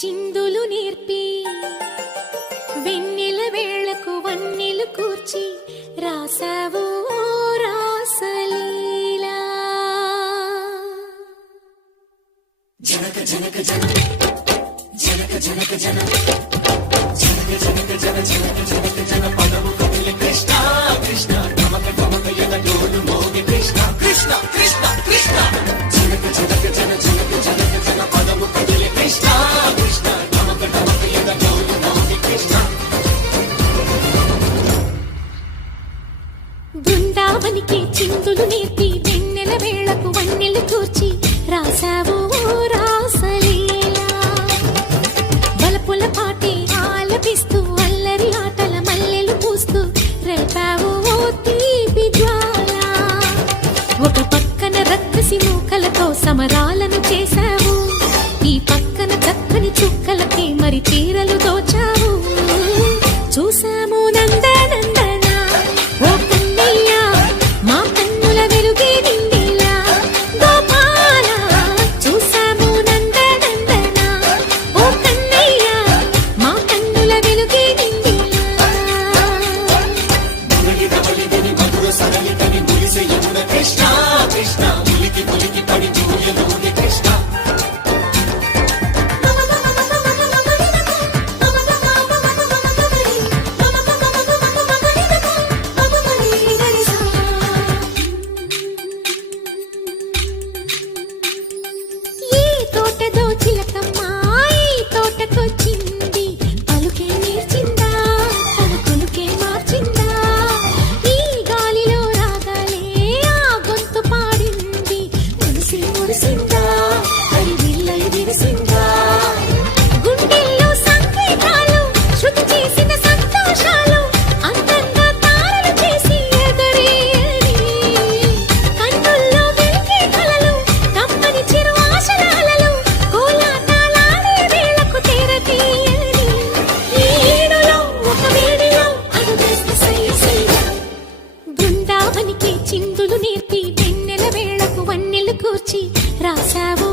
చిందులు నేర్పి వెన్నెల వేళకు వన్నెలు కూర్చి రాసావు రాసలీలా. జనక జనక జన జనక జనక జన జనక జనక జన జనక జనక జన పదము కదిలి కృష్ణ కృష్ణ నమక నమక యన డోలు మోగి కృష్ణ కృష్ణ కృష్ణ కృష్ణ జనక జనక జన జనక జనక జన పదము కదిలి కృష్ణ కృష్ణ నమక నమక యన డోలు మోగి కృష్ణ. బృందావనికి చిందులు నేర్పి వెన్నెల వేళకు వన్నెలు కూర్చి రాసావు రాసలీలా. బలపుల పాటే ఆలపిస్తూ అల్లరి ఆటల మల్లెలు పూస్తూ రేపావు తీపి జ్వాల. ఒక పక్కన రక్కసి మూకలతో సమరాలను చేశావు, ఈ పక్కన చక్కని చుక్కలకి మరి తీరలు దోచావు. చూసాము నందనందన ఓ కన్నయ్య మా కన్నుల వెలుగే నిండిలా. గోపాల చూసాము నందనందన ఓ కన్నయ్య మా కన్నుల వెలుగే నిండిలా. కృష్ణ కృష్ణ ములికి ములికి పడి జూయలోని కృష్ణ. చిందులు నేర్పి వెన్నెల వేళకు వన్నెలు కూర్చి రాసావు